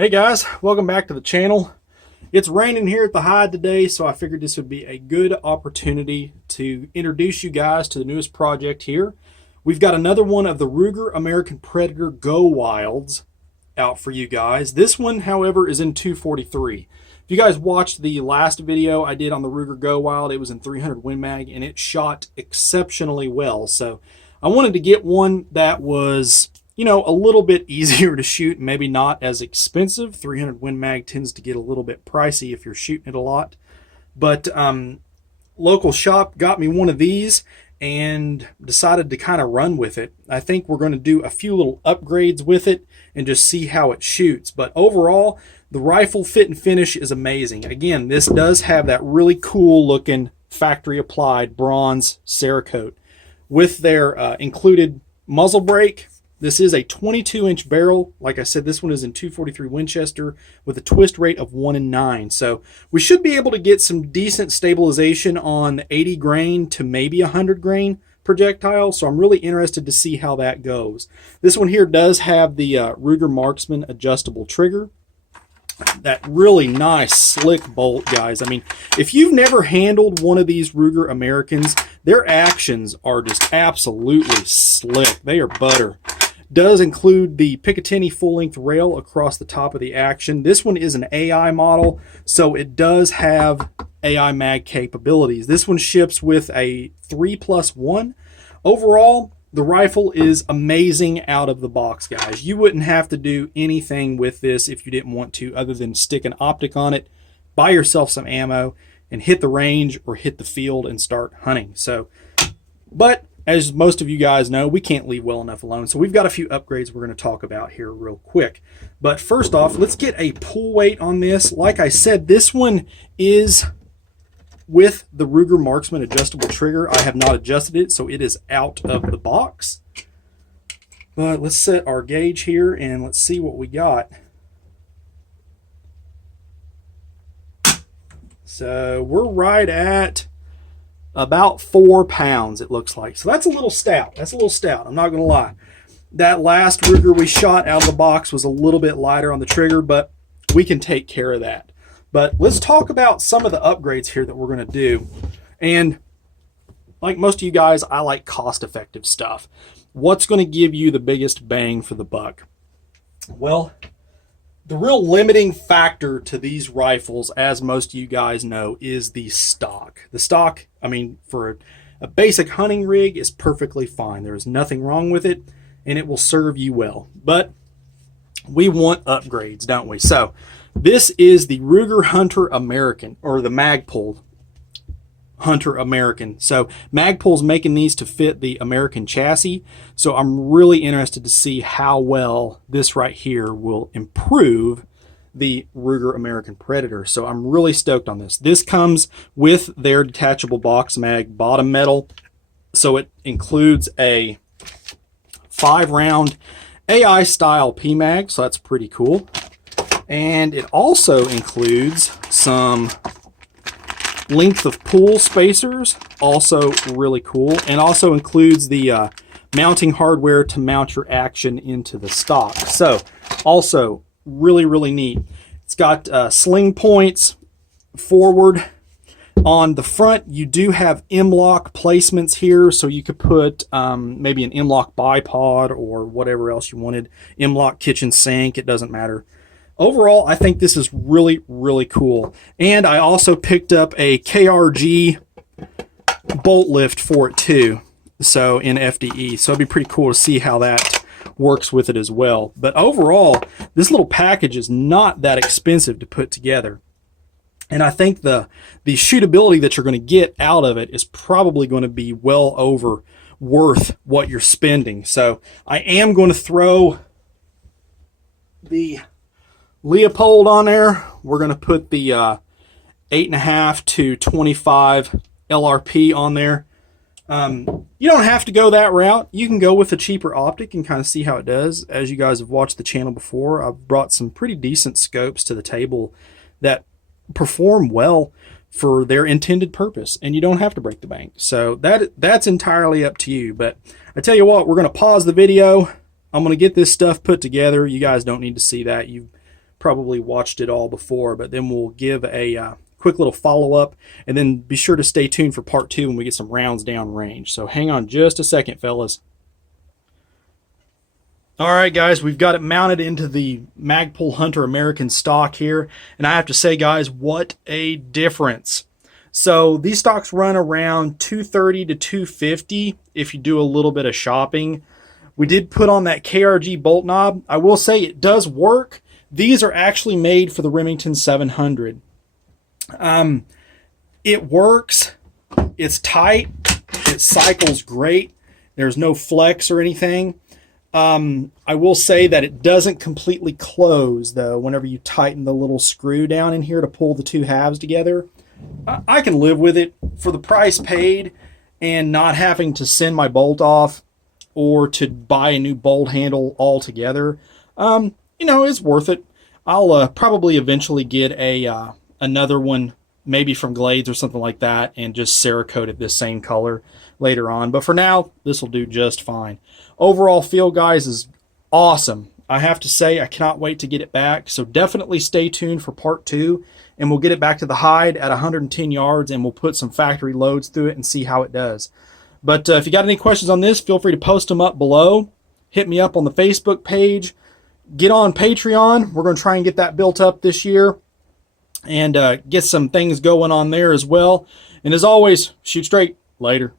Hey guys, welcome back to the channel. It's raining here at the Hide today, so I figured this would be a good opportunity to introduce you guys to the newest project here. We've got another one of the Ruger American Predator Go Wilds out for you guys. This one, however, is in 243. If you guys watched the last video I did on the Ruger Go Wild, it was in 300 Win Mag and it shot exceptionally well. So I wanted to get one that was, you know, a little bit easier to shoot, maybe not as expensive. 300 Win Mag tends to get a little bit pricey if you're shooting it a lot. But local shop got me one of these and decided to kind of run with it. I think we're going to do a few little upgrades with it and just see how it shoots. But overall, the rifle fit and finish is amazing. Again, this does have that really cool looking factory applied bronze Cerakote with their included muzzle brake. This is a 22-inch barrel. Like I said, this one is in 243 Winchester with a twist rate of 1 in 9. So we should be able to get some decent stabilization on 80 grain to maybe 100 grain projectile. So I'm really interested to see how that goes. This one here does have the Ruger Marksman adjustable trigger. That really nice slick bolt, guys. I mean, if you've never handled one of these Ruger Americans, their actions are just absolutely slick. They are butter. Does include the Picatinny full-length rail across the top of the action. This one is an AI model, so it does have AI mag capabilities. This one ships with a 3+1. Overall, the rifle is amazing out of the box, guys. You wouldn't have to do anything with this if you didn't want to, other than stick an optic on it, buy yourself some ammo, and hit the range or hit the field and start hunting. So, but as most of you guys know, we can't leave well enough alone. So we've got a few upgrades we're going to talk about here real quick. But first off, let's get a pull weight on this. Like I said, this one is with the Ruger Marksman adjustable trigger. I have not adjusted it, so it is out of the box. But let's set our gauge here and let's see what we got. So we're right at about 4 pounds, it looks like. So that's a little stout. That's a little stout, I'm not going to lie. That last Ruger we shot out of the box was a little bit lighter on the trigger, but we can take care of that. But let's talk about some of the upgrades here that we're going to do. And like most of you guys, I like cost-effective stuff. What's going to give you the biggest bang for the buck? Well, the real limiting factor to these rifles, as most of you guys know, is the stock. The stock, I mean, for a basic hunting rig is perfectly fine. There is nothing wrong with it, and it will serve you well. But we want upgrades, don't we? So this is the Ruger Hunter American, or the Magpul Hunter American. So Magpul's making these to fit the American chassis. So I'm really interested to see how well this right here will improve the Ruger American Predator. So I'm really stoked on this. This comes with their Detachable Box Mag bottom metal. So it includes a 5-round AI style Pmag. So that's pretty cool. And it also includes some length of pull spacers, also really cool, and also includes the mounting hardware to mount your action into the stock. So also really, really neat. It's got sling points forward. On the front, you do have M-LOK placements here, so you could put maybe an M-LOK bipod or whatever else you wanted. M-LOK kitchen sink, it doesn't matter. Overall, I think this is really, really cool. And I also picked up a KRG bolt lift for it too, so in FDE. So it'd be pretty cool to see how that works with it as well. But overall, this little package is not that expensive to put together. And I think the shootability that you're going to get out of it is probably going to be well over worth what you're spending. So I am going to throw the Leopold on there. We're going to put the 8.5 to 25 LRP on there. You don't have to go that route. You can go with a cheaper optic and kind of see how it does. As you guys have watched the channel before, I've brought some pretty decent scopes to the table that perform well for their intended purpose, and you don't have to break the bank. So that's entirely up to you. But I tell you what, we're going to pause the video. I'm going to get this stuff put together. You guys don't need to see that. You've probably watched it all before, but then we'll give a quick little follow-up, and then be sure to stay tuned for part 2 when we get some rounds down range. So hang on just a second, fellas. All right, guys, we've got it mounted into the Magpul Hunter American stock here, and I have to say, guys, what a difference. So these stocks run around $230 to $250 if you do a little bit of shopping. We did put on that KRG bolt knob. I will say it does work. These are actually made for the Remington 700. It works. It's tight. It cycles great. There's no flex or anything. I will say that it doesn't completely close, though, whenever you tighten the little screw down in here to pull the two halves together. I can live with it for the price paid and not having to send my bolt off or to buy a new bolt handle altogether. It's worth it. I'll probably eventually get another one, maybe from Glades or something like that, and just Cerakote it this same color later on. But for now, this will do just fine. Overall feel, guys, is awesome. I have to say, I cannot wait to get it back. So definitely stay tuned for part 2, and we'll get it back to the hide at 110 yards, and we'll put some factory loads through it and see how it does. But if you got any questions on this, feel free to post them up below. Hit me up on the Facebook page. Get on Patreon. We're going to try and get that built up this year, and get some things going on there as well. And as always, shoot straight. Later.